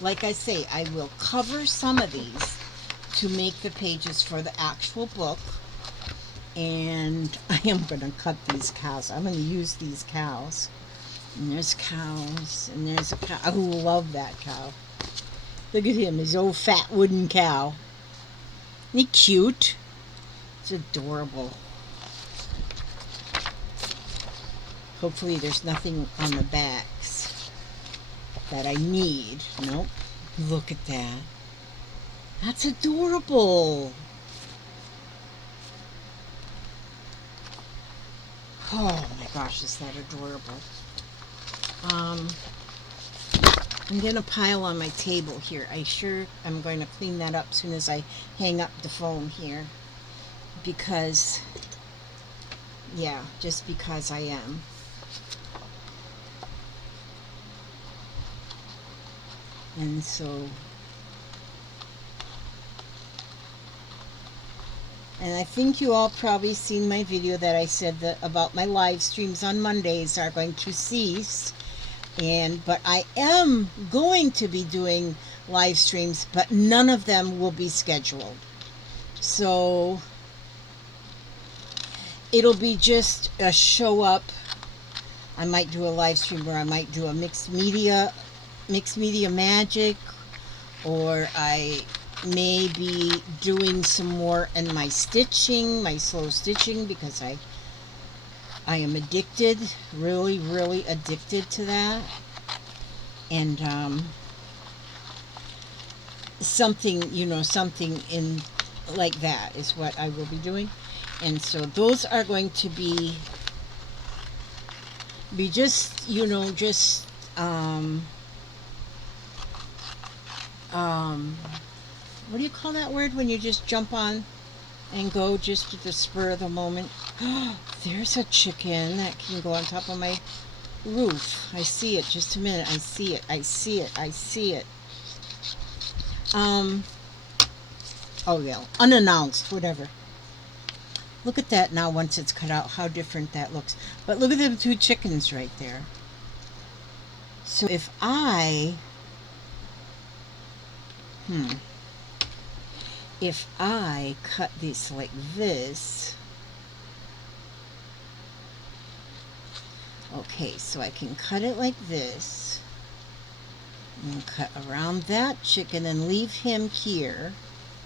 like I say, I will cover some of these to make the pages for the actual book. And I am going to cut these cows. I'm going to use these cows. And there's cows, and there's a cow. I love that cow. Look at him, his old fat wooden cow. Isn't he cute? It's adorable. Hopefully there's nothing on the backs that I need. Nope. Look at that. That's adorable. Oh my gosh, is that adorable. I'm going to pile on my table here. I'm going to clean that up as soon as I hang up the phone here. Because, yeah, just because I am. And so, and I think you all probably seen my video that I said that about my live streams on Mondays are going to cease. But I am going to be doing live streams, but none of them will be scheduled. So it'll be just a show up. I might do a live stream where I might do a mixed media magic, or I may be doing some more in my stitching, my slow stitching, because I am addicted, really, really addicted to that. And something in like that is what I will be doing. And so those are going to be just, what do you call that word when you just jump on and go just at the spur of the moment? There's a chicken that can go on top of my roof. I see it. Just a minute. I see it. Oh yeah, unannounced, whatever. Look at that now once it's cut out, how different that looks. But look at the two chickens right there. So if I cut this like this, okay, so I can cut it like this, and cut around that chicken and leave him here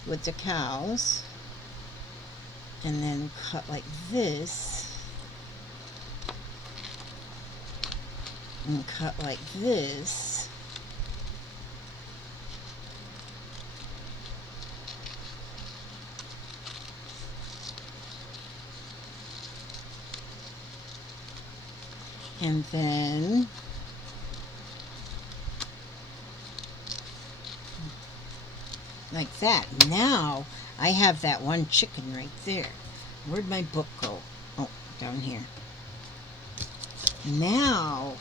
with the cows, and then cut like this, and cut like this, and then like that. Now I have that one chicken right there. Where'd my book go? Oh, down here. Now,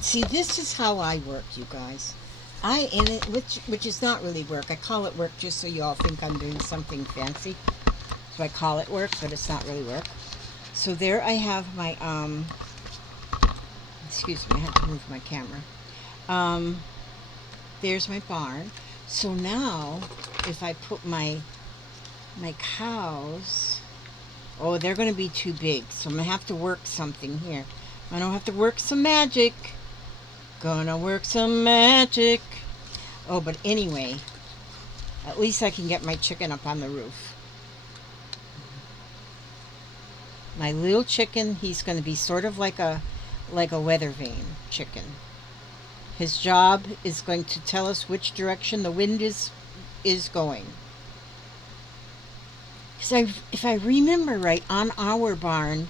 see, this is how I work, you guys. Which is not really work. I call it work just so you all think I'm doing something fancy. So I call it work, but it's not really work. So there I have my excuse me, I had to move my camera. There's my barn. So now, if I put my cows, oh, they're going to be too big. So I'm going to have to work something here. I don't have to work some magic. Gonna work some magic. Oh, but anyway, At least I can get my chicken up on the roof. My little chicken, he's going to be sort of like a weather vane chicken. His job is going to tell us which direction the wind is going. Because if I remember right, on our barn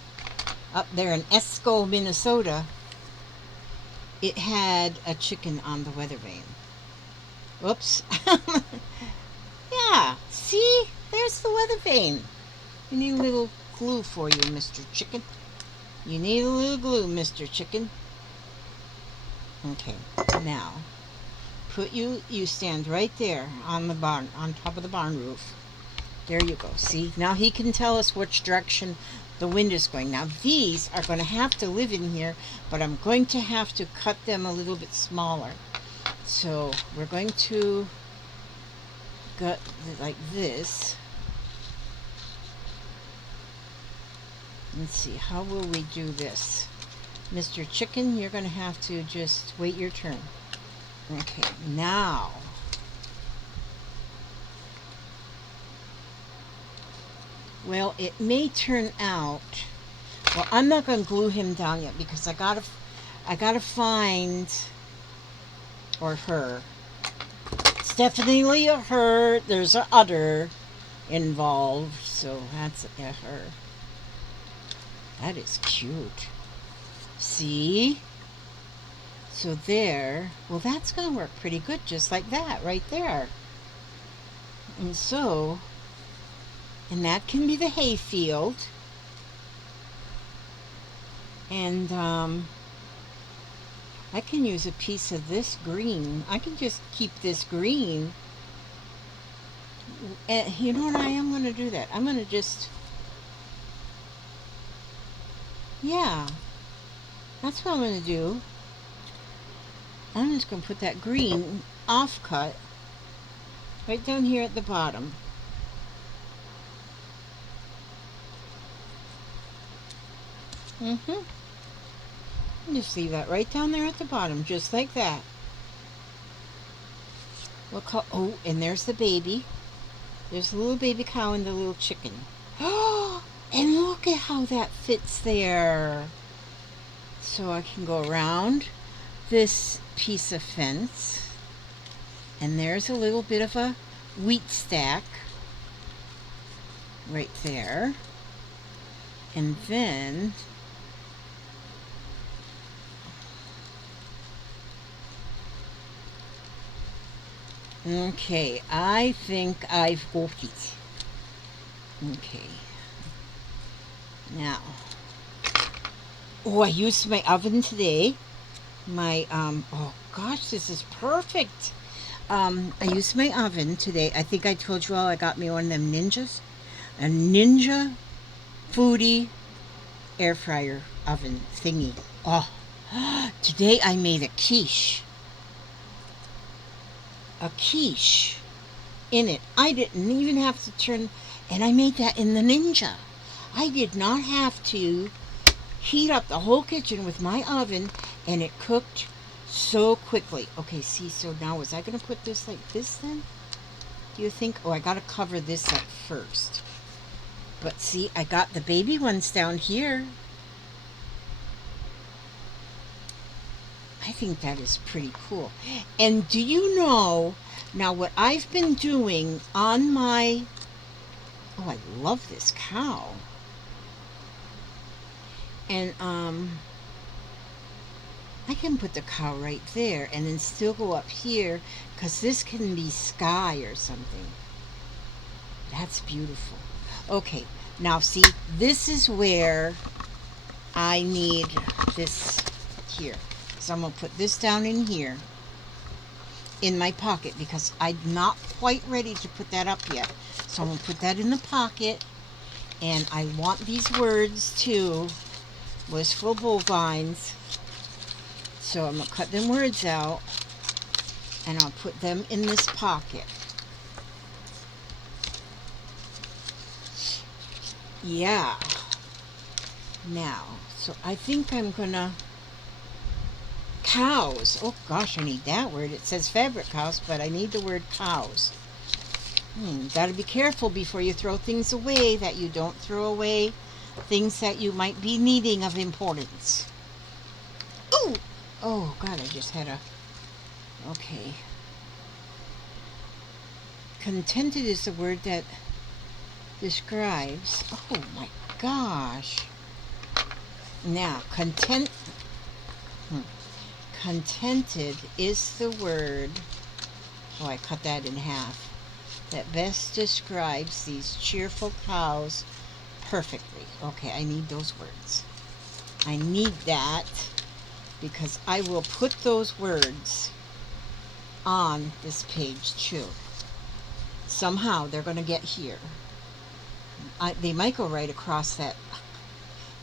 up there in Esco, Minnesota, it had a chicken on the weather vane. Whoops. Yeah, see? There's the weather vane. You need a little glue for you, Mr. Chicken. You need a little glue, Mr. Chicken. Okay, now you stand right there on the barn, on top of the barn roof. There you go. See, now he can tell us which direction the wind is going. Now these are going to have to live in here, but I'm going to have to cut them a little bit smaller. So we're going to gut like this. Let's see, how will we do this? Mr. Chicken, you're going to have to just wait your turn. Okay, now. Well, it may turn out. Well, I'm not going to glue him down yet because I gotta find, or her. It's definitely a her. There's a udder involved, so that's a her. That is cute. See? So there, well, that's going to work pretty good, just like that, right there. And so, and that can be the hay field. And I can use a piece of this green. I can just keep this green. And you know what, I am going to do that. I'm going to just, yeah, that's what I'm going to do. I'm just going to put that green offcut right down here at the bottom. Just leave that right down there at the bottom, just like that. Look how, oh, and there's the baby. There's the little baby cow and the little chicken. Oh, and look at how that fits there. So I can go around this piece of fence, and there's a little bit of a wheat stack right there. And then okay, I think I've got it. Okay. Now, oh, I used my oven today. My, oh gosh, this is perfect. I used my oven today. I think I told you all I got me one of them Ninjas. A Ninja Foodie air fryer oven thingy. Oh, today I made a quiche. A quiche in it. I didn't even have to turn, and I made that in the Ninja. I did not have to heat up the whole kitchen with my oven, and it cooked so quickly. Okay, see, so now was I going to put this like this then? Do you think? Oh, I got to cover this up first. But see, I got the baby ones down here. I think that is pretty cool. And do you know, now what I've been doing on my, oh, I love this cow. And I can put the cow right there and then still go up here, because this can be sky or something. That's beautiful. Okay, now see, this is where I need this here. So I'm going to put this down in here in my pocket, because I'm not quite ready to put that up yet. So I'm going to put that in the pocket, and I want these words too. Wistful bovines. So I'm going to cut them words out, and I'll put them in this pocket. Yeah. Now, so I think I'm going to, cows. Oh gosh, I need that word. It says fabric house, but I need the word cows. Got to be careful before you throw things away that you don't throw away things that you might be needing of importance. Ooh! Oh, God, I just had a... Okay. Contented is the word that describes... Oh, my gosh. Now, contented is the word... Oh, I cut that in half. That best describes these cheerful cows perfectly. Okay, I need those words. I need that because I will put those words on this page too. Somehow they're going to get here. They might go right across that.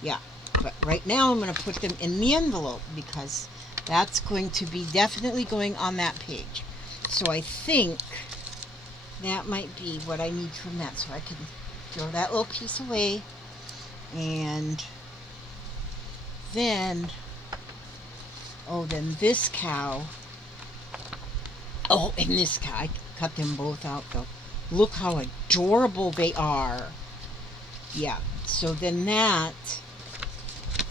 Yeah, but right now I'm going to put them in the envelope because that's going to be definitely going on that page. So I think that might be what I need from that. So I can throw that little piece away. And then, then this cow. Oh, and this cow. I cut them both out though. Look how adorable they are. Yeah, so then that,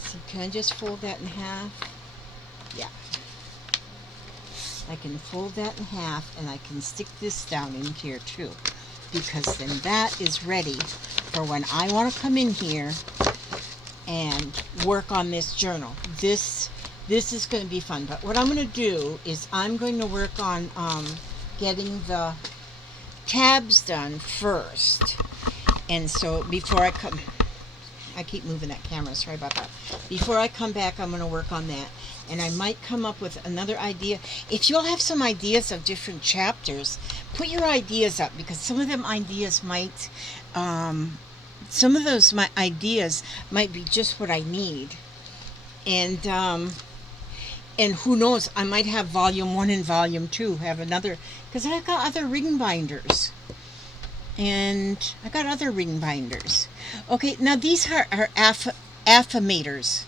so can I just fold that in half? Yeah. I can fold that in half and I can stick this down in here too. Because then that is ready for when I want to come in here and work on this journal. This is going to be fun. But what I'm going to do is I'm going to work on getting the tabs done first. And so before I come, I keep moving that camera, sorry about that. Before I come back, I'm going to work on that. And I might come up with another idea. If you all have some ideas of different chapters, put your ideas up because some of them ideas might, some of those ideas might be just what I need. And who knows, I might have volume 1 and volume 2, have another, because I've got other ring binders. And I got other ring binders. Okay, now these are affirmators.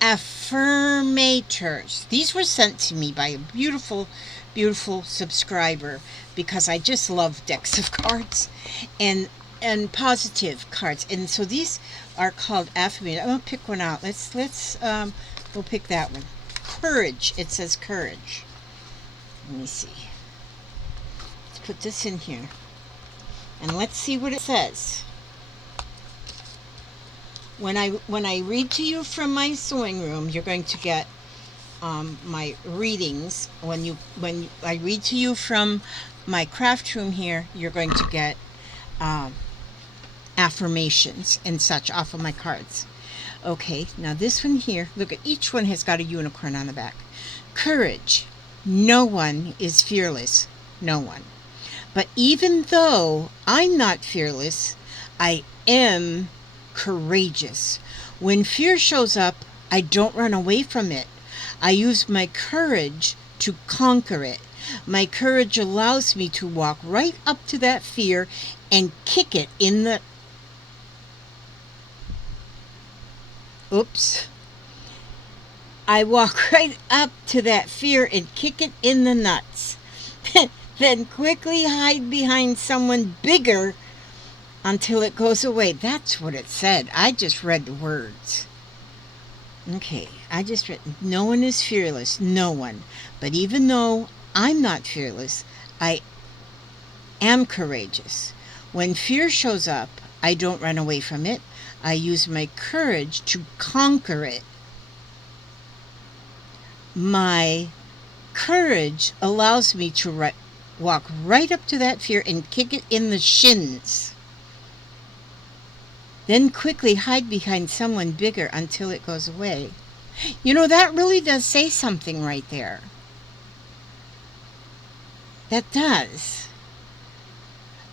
Affirmators. These were sent to me by a beautiful, beautiful subscriber because I just love decks of cards and positive cards. And so these are called affirmators. I'm gonna pick one out. We'll pick that one. Courage. It says courage. Let me see. Put this in here and let's see what it says. When I read to you from my sewing room, you're going to get my readings. When I read to you from my craft room here, you're going to get affirmations and such off of my cards. Okay, now this one here, look at each one has got a unicorn on the back. Courage. No one is fearless. No one. But even though I'm not fearless, I am courageous. When fear shows up, I don't run away from it. I use my courage to conquer it. My courage allows me to walk right up to that fear and kick it in the... Oops. I walk right up to that fear and kick it in the nuts. Then quickly hide behind someone bigger until it goes away. That's what it said. I just read the words. Okay, I just read, no one is fearless. No one. But even though I'm not fearless, I am courageous. When fear shows up, I don't run away from it. I use my courage to conquer it. My courage allows me to walk right up to that fear and kick it in the shins. Then quickly hide behind someone bigger until it goes away. You know, that really does say something right there. That does.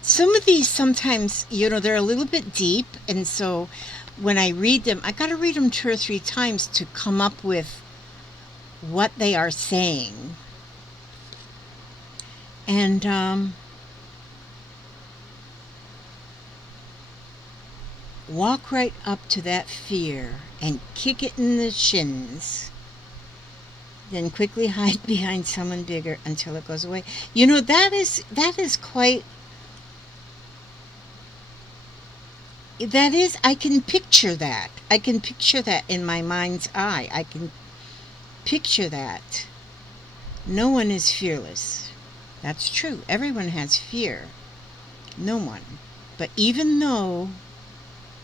Some of these sometimes, they're a little bit deep, and so when I read them, I got to read them 2 or 3 times to come up with what they are saying. And walk right up to that fear and kick it in the shins. Then quickly hide behind someone bigger until it goes away. You know, that is quite, that is, I can picture that. I can picture that in my mind's eye. I can picture that. No one is fearless. That's true. Everyone has fear. No one. But even though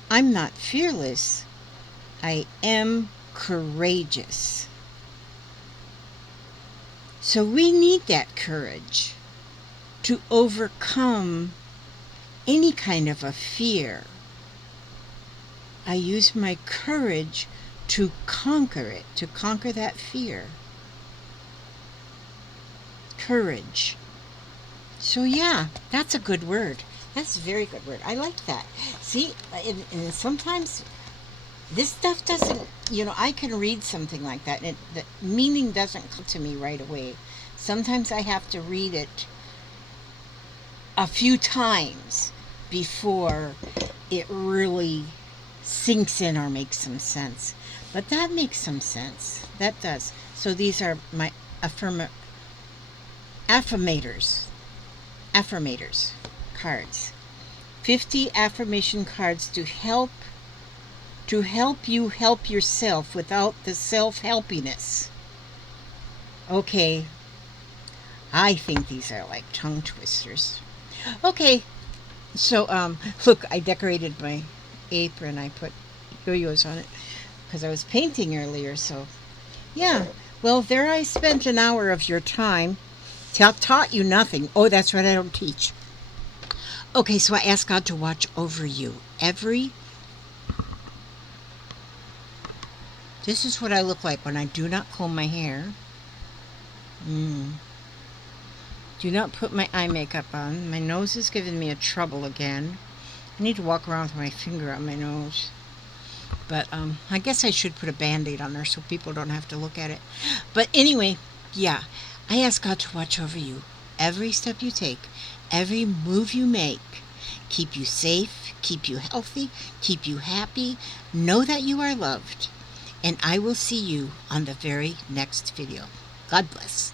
I'm not fearless, I am courageous. So we need that courage to overcome any kind of a fear. I use my courage to conquer it, to conquer that fear. Courage. So yeah, that's a good word. That's a very good word. I like that. See, and sometimes this stuff doesn't, I can read something like that and the meaning doesn't come to me right away. Sometimes I have to read it a few times before it really sinks in or makes some sense. But that makes some sense. That does. So these are my affirmators cards. 50 affirmation cards to help you help yourself without the self-helpiness. Okay, I think these are like tongue twisters. Okay, so look, I decorated my apron. I put yo-yos on it because I was painting earlier. So yeah, well, there I spent an hour of your time. Taught you nothing. Oh, that's right, I don't teach. Okay, so I ask God to watch over you. This is what I look like when I do not comb my hair. Do not put my eye makeup on. My nose is giving me a trouble again. I need to walk around with my finger on my nose. But I guess I should put a Band-Aid on there so people don't have to look at it. But anyway, yeah, I ask God to watch over you. Every step you take, every move you make, keep you safe, keep you healthy, keep you happy. Know that you are loved. And I will see you on the very next video. God bless.